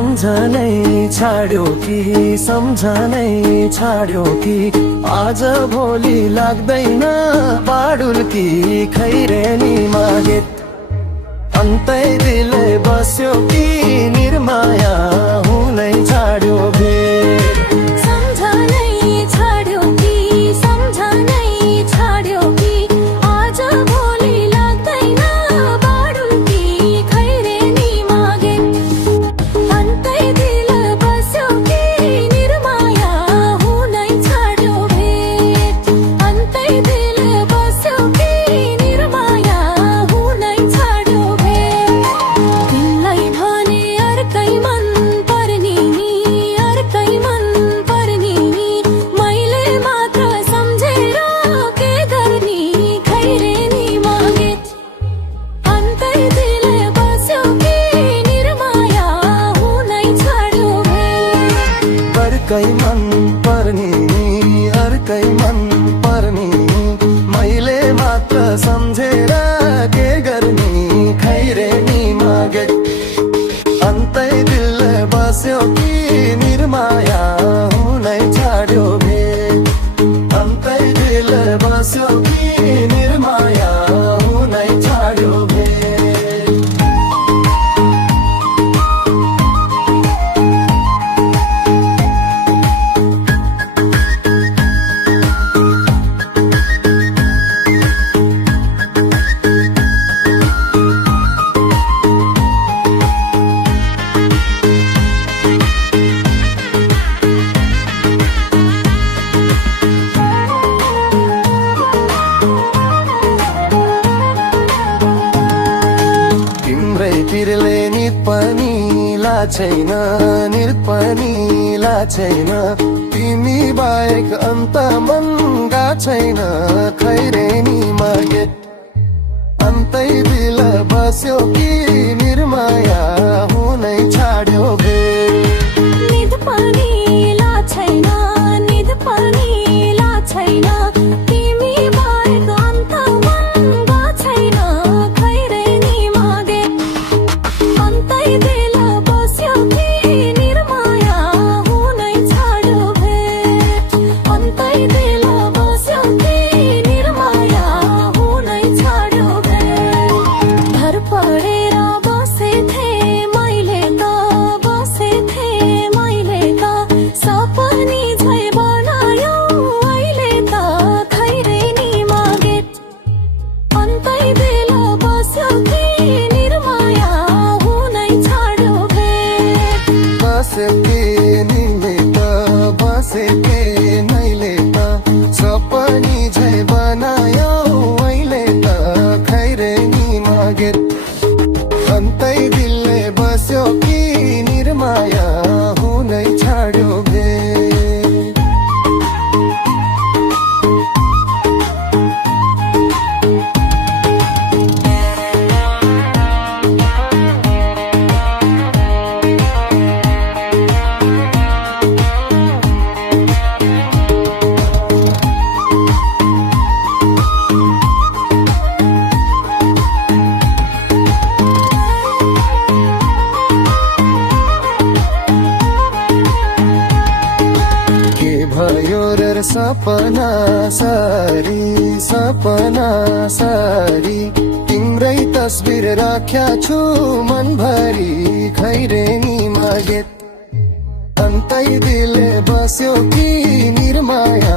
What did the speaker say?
सम्झनै छाड्यो कि सम्झनै छाड्यो कि आज भोलि लाग्दैन बाडुल कि खैरेनीमा गीत अन्तै दिले बस्यो कि निर्माया हुनै छाड्यो भेट अर्कै मन पर्नी अर्कै मन पर्नी मैले मात्र सम्झेर के गर्ने खैरेनीमा गीत अन्तै दिल बस्यो कि निर्माया हुनै छाड्यो भेट अन्तै दिल बस्यो कि निर्माया हुनै छाड्यो भेट तिरले नित पनि छैन नित पनि छैन तिमी बाहेक अन्त मनगा छैन खैरेनीमा गीत अन्तै दिल बस्यो कि निर्माया हुनै छाड्यो भेट नित पनि छैन नित पनि छैन तिमी बाहेक अन्त मनगा छैन खैरेनीमा गीत अन्तै दिल बस्यो कि निर्माया हुनै छाड्यो भेट अन्तै दिल बस्यो कि निर्माया हुनै छाड्यो भेट घर पढेर बसेथे मैले त बसेथे मैले त सपनी झै बनायो अहिले त खैरेनीमा गीत अन्तै दिल बस्यो कि निर्माया हुनै छाड्यो भेट बसेके निले त बसेके नैले त सपनी झै बनायो अहिले त खैरेनीमा गीत अन्तै दिलले बस्यो कि निर्माया हुनै छाड्यो भेट भयो रे सपना सारी तिम्रै तस्बिर राख्या छु मनभरि खैरेनीमा गीत अन्तै दिल बस्यो कि निर्माया